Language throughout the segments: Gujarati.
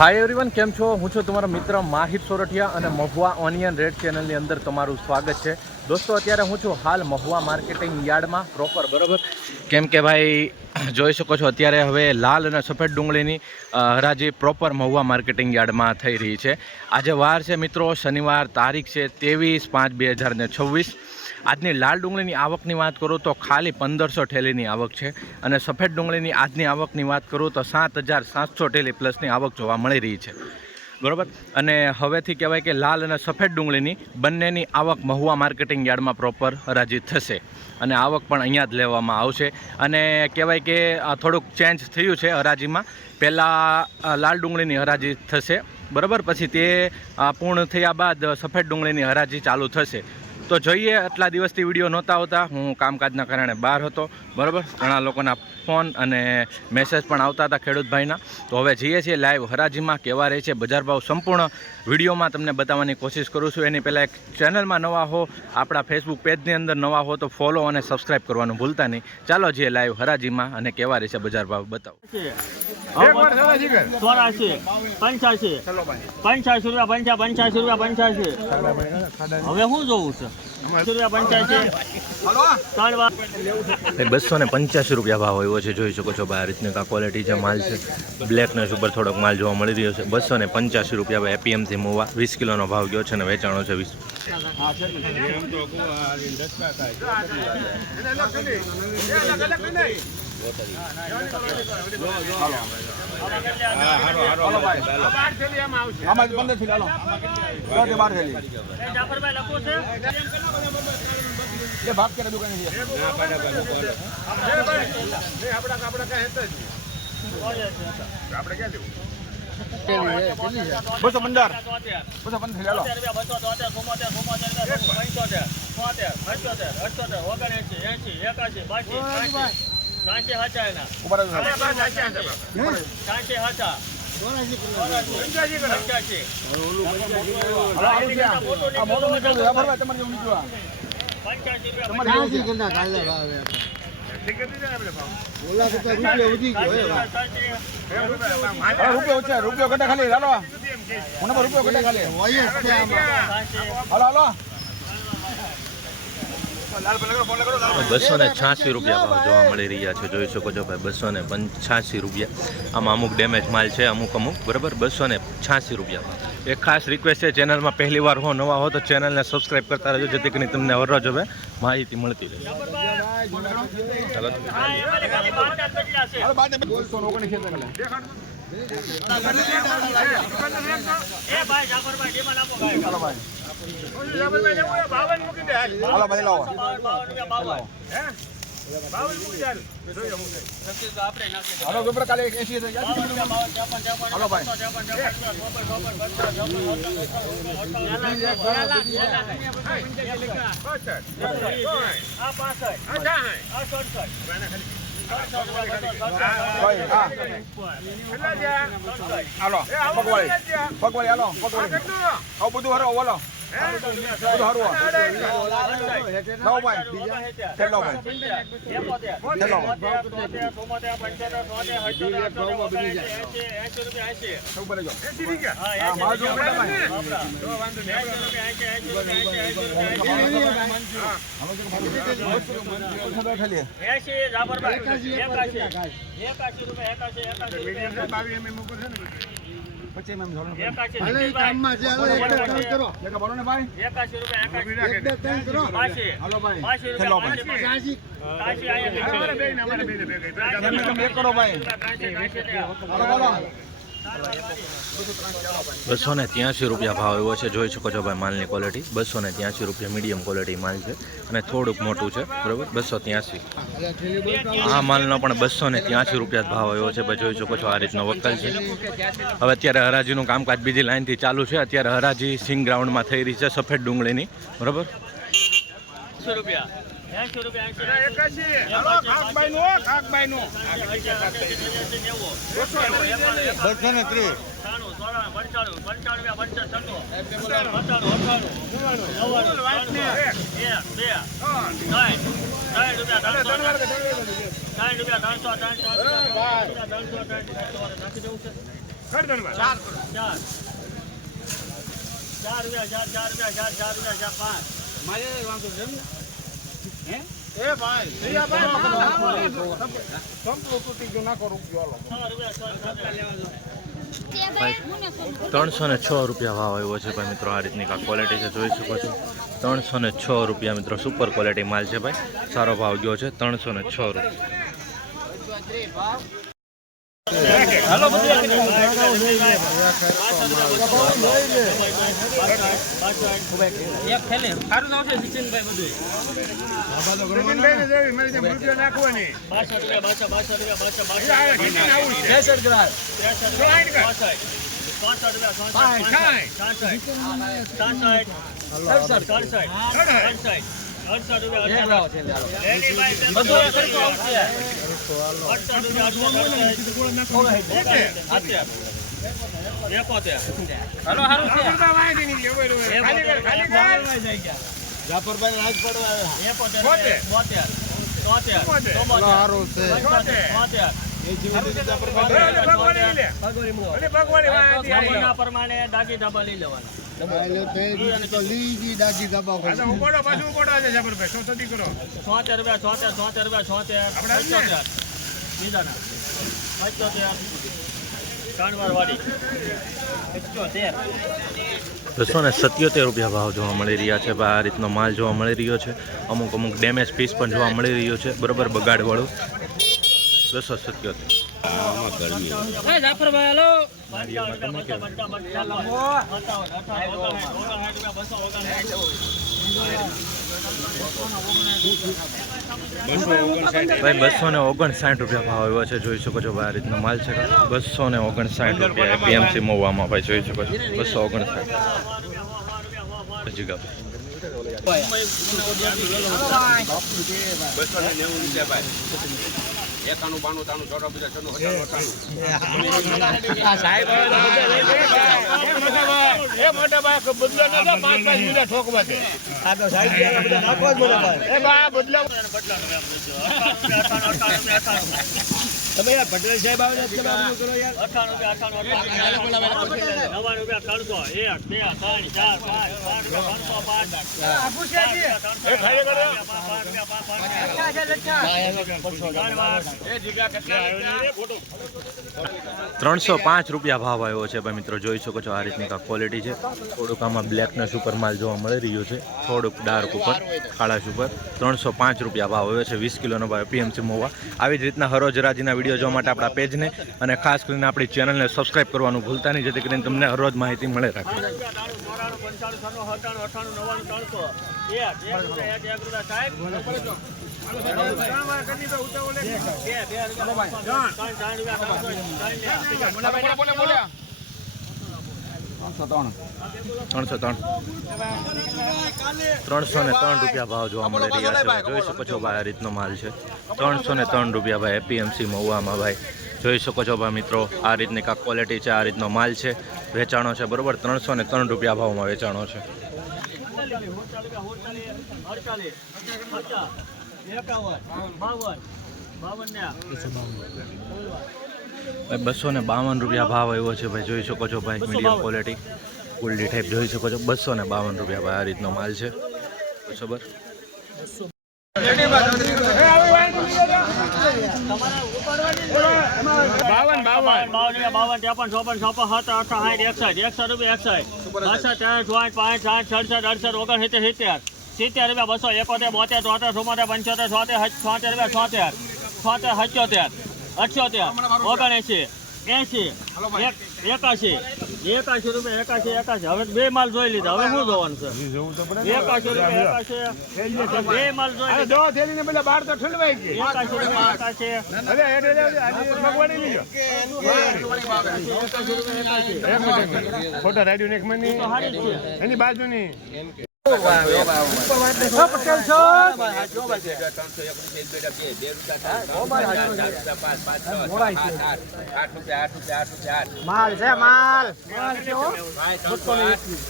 हाय एवरीवन केम छो हूँ छो तमारो मित्र माहिर सोरठिया અને મહુવા ઓનિયન રેડ ચેનલની અંદર તમારું સ્વાગત છે। દોસ્તો અત્યારે હું છું હાલ મહુવા માર્કેટિંગ યાર્ડમાં પ્રોપર બરાબર, કેમ કે ભાઈ જોઈ શકો છો અત્યારે હવે લાલ અને સફેદ ડુંગળીની હરાજી પ્રોપર મહુવા માર્કેટિંગ યાર્ડમાં થઈ રહી છે। આજે વાર છે મિત્રો શનિવાર, તારીખ છે 23/5/2026। આજની લાલ ડુંગળીની આવકની વાત કરું તો ખાલી 1500 ઠેલીની આવક છે અને સફેદ ડુંગળીની આજની આવકની વાત કરું તો 7700 ઠેલી પ્લસની આવક જોવા મળી રહી છે બરાબર। અને હવેથી કહેવાય કે લાલ અને સફેદ ડુંગળીની બંનેની આવક મહુવા માર્કેટિંગ યાર્ડમાં પ્રોપર હરાજી થશે અને આવક પણ અહીંયા જ લેવામાં આવશે। અને કહેવાય કે થોડુંક ચેન્જ થયું છે હરાજીમાં। પહેલાં લાલ ડુંગળીની હરાજી થશે બરાબર, પછી તે પૂર્ણ થયા બાદ સફેદ ડુંગળીની હરાજી ચાલુ થશે। તો જોઈએ, આટલા દિવસથી વિડીયો નહોતા આવતા, હું કામકાજના કારણે બહાર હતો બરાબર। ઘણા લોકોના ફોન અને મેસેજ પણ આવતા હતા ખેડૂતભાઈના। તો હવે જઈએ છીએ લાઈવ હરાજીમાં, કેવા રહે છે બજાર ભાવ સંપૂર્ણ વિડીયોમાં તમને બતાવવાની કોશિશ કરું છું। એની પહેલાં એક ચેનલમાં નવા હો, આપણા ફેસબુક પેજની અંદર નવા હો તો ફોલો અને સબસ્ક્રાઈબ કરવાનું ભૂલતા નહીં। ચાલો જઈએ લાઈવ હરાજીમાં અને કેવા રહે છે બજાર ભાવ બતાવો। 85 હવે શું જોવું છે? 285 રૂપિયા ભાવ આવ્યો છે, જોઈ શકો છો ભાઈ। આ રીતની ક્વોલિટી છે, માલ છે બ્લેકનેસ ઉપર થોડોક માલ જોવા મળી રહ્યો છે। 285 રૂપિયા ભાઈ એપીએમથી મોવા 20 કિલોનો ભાવ ગયો છે અને વેચાણો છે 20। ભાગ કરે દુકાન આપણે ક્યાં લેવું? 215 રૂપિયો ઘટા ખાલી હાલો, રૂપિયો ઘટા ખાલી હાલો હાલો। 286 રૂપિયા ભાવ જોવા મળી રહ્યા છે, જોઈ શકો છો ભાઈ। 285 રૂપિયા। આમાં અમુક ડેમેજ માલ છે, અમુક બરાબર। 286 રૂપિયા ભાવ। એક ખાસ રિક્વેસ્ટ છે, ચેનલમાં પહેલી વાર હો, નવા હો તો ચેનલને સબસ્ક્રાઈબ કરતા રહેજો, જેથી કરીને તમને હરરોજ હવે માહિતી મળતી રહે। હાલો પેપર કાલે 80 હાલો ભાઈ પગવાળી હાલો બધું હરો બોલો બસો ને 83 રૂપિયા ભાવ આવ્યો છે, જોઈ શકો છો ભાઈ માલની ક્વોલિટી। 283 રૂપિયા મીડિયમ ક્વોલિટી માલ છે અને થોડુંક મોટું છે બરાબર। 283 આ માલનો પણ 283 રૂપિયા ભાવ આવ્યો છે ભાઈ, જોઈ શકો છો આ રીતનો વકલ છે। હવે અત્યારે હરાજીનું કામકાજ બીજી લાઇનથી ચાલુ છે। અત્યારે હરાજી સિંગ ગ્રાઉન્ડમાં થઈ રહી છે સફેદ ડુંગળીની બરાબર। 80 રૂપિયા 80 રૂપિયા ચાર રૂપિયા ચાર પાંચ એ ભાઈ ભાઈ 306 રૂપિયા ભાવ આવ્યો છે ભાઈ મિત્રો. આ રીતની કાંઈ ક્વોલિટી છે, જોઈ શકો છો. 306 રૂપિયા મિત્રો, સુપર ક્વોલિટી માલ છે ભાઈ. સારો ભાવ ગયો છે 306 રૂપિયા. પ્રમાણે દાગી ધાબા લઈ લેવાના. ₹277 રૂપિયા ભાવ જોવા મળી રહ્યા છે. આ રીતનો માલ જોવા મળી રહ્યો છે. અમુક ડેમેજ પીસ પણ જોવા મળી રહ્યો છે, બરોબર, બગાડવાળું. 277. ભાઈ 259 રૂપિયા ભાવ આવ્યો છે, જોઈ શકો છો. આ રીતનો માલ છે. 259 રૂપિયા એપીએમસી મહુવામાં ભાઈ, જોઈ શકો છો. 259 જીગા એકાનું બાનું તાનું ચોરા બીજા છનું હજાર મોટા ભાઈ બદલો ન 5-5 મિનિટ ઠોકવા છે. આ તો સાહેબ બધા નાખવા જ મોટા ભાઈ. એ બા બદલા તમે યાર પટેલ સાહેબ આવે છે, બાબુ કરો યાર. 98 રૂપિયા 300 1 2 3 305 રૂપિયા ભાવ આવ્યો છે ભાઈ મિત્રો, જોઈ શકો છો. આ રીતની ક્વોલિટી છે. થોડુંક આમાં બ્લેકનેસ ઉપર માલ જોવા મળી રહ્યું છે, થોડુંક ડાર્ક ઉપર, ખાડાશ ઉપર. 305 રૂપિયા ભાવ આવ્યો છે. 20 કિલોનો ભાવ પીએમસી મહુવા. આવી જ રીતના હરોજરાજીના વિડીયો જોવા માટે આપણા પેજને અને ખાસ કરીને આપણી ચેનલને સબસ્ક્રાઈબ કરવાનું ભૂલતા નહીં, જેથી કરીને તમને હરરોજ માહિતી મળે રાખે. ₹303 ભાવ જોવા મળી રહ્યા છે. જોઈ શકો છો ભાઈ, આ રીતનો માલ છે. 303 રૂપિયા ભાઈ એપીએમસી મહુવામાં ભાઈ, જોઈ શકો છો ભાઈ મિત્રો. આ રીતની કાંક ક્વોલિટી છે, આ રીતનો માલ છે, વેચાણો છે, બરોબર. 303 રૂપિયા ભાવમાં વેચાણો છે. 252 રૂપિયા ભાવ આવ્યો છે ભાઈ, જોઈ શકો છો ભાઈ. મીડિયમ ક્વોલિટી ગોલ્ડી ટાઈપ જોઈ શકો છો. 252 રૂપિયા ભાઈ આ રીતનો માલ છે, બરાબર. હવે બે માલ જોઈ લીધા, હવે શું જોવાનું છે? 81 બે માલ જોઈ ફોટો રાડ્યું એક મની એની બાજુની માલ છે માલ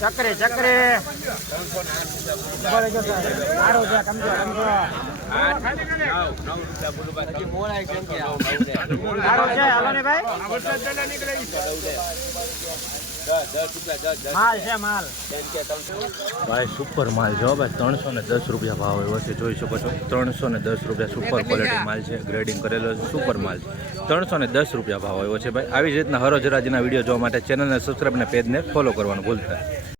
ચકરે ચકરે સારું છે, સમજો સમજો. સારું છે હાલો ને ભાઈ માલ છે માલ ભાઈ સુપર માલ છે હો ભાઈ 310 રૂપિયા ભાવ આવ્યો છે જોઈ શકો છો 310 રૂપિયા સુપર ક્વોલિટી માલ છે ગ્રેડિંગ કરેલો છે સુપર માલ છે 310 રૂપિયા ભાવ આવ્યો છે ભાઈ આવી જ રીતના હરોજ હરાજીના વિડીયો જોવા માટે ચેનલને સબસ્ક્રાઈબ અને પેજને ફોલો કરવાનું ભૂલતા